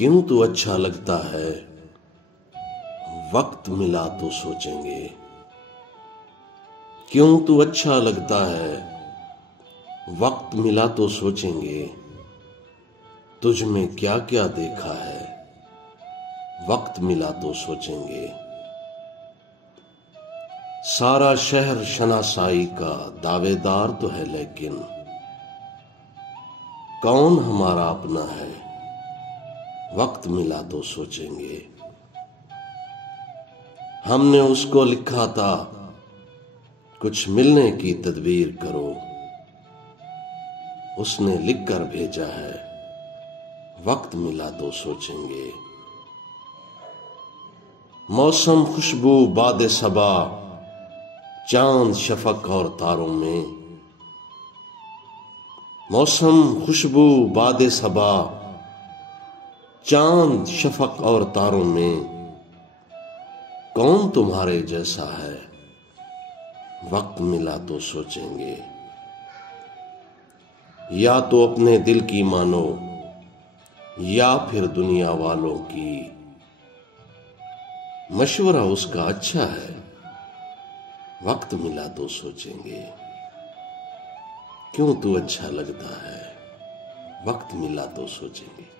کیوں تو اچھا لگتا ہے، وقت ملا تو سوچیں گے۔ کیوں تو اچھا لگتا ہے، وقت ملا تو سوچیں گے۔ تجھ میں کیا کیا دیکھا ہے، وقت ملا تو سوچیں گے۔ سارا شہر شناسائی کا دعوے دار تو ہے، لیکن کون ہمارا اپنا ہے، وقت ملا تو سوچیں گے۔ ہم نے اس کو لکھا تھا، کچھ ملنے کی تدبیر کرو۔ اس نے لکھ کر بھیجا ہے، وقت ملا تو سوچیں گے۔ موسم خوشبو باد صبا، چاند شفق اور تاروں میں۔ موسم خوشبو باد صبا، چاند شفق اور تاروں میں۔ کون تمہارے جیسا ہے، وقت ملا تو سوچیں گے۔ یا تو اپنے دل کی مانو، یا پھر دنیا والوں کی۔ مشورہ اس کا اچھا ہے، وقت ملا تو سوچیں گے۔ کیوں تو اچھا لگتا ہے، وقت ملا تو سوچیں گے۔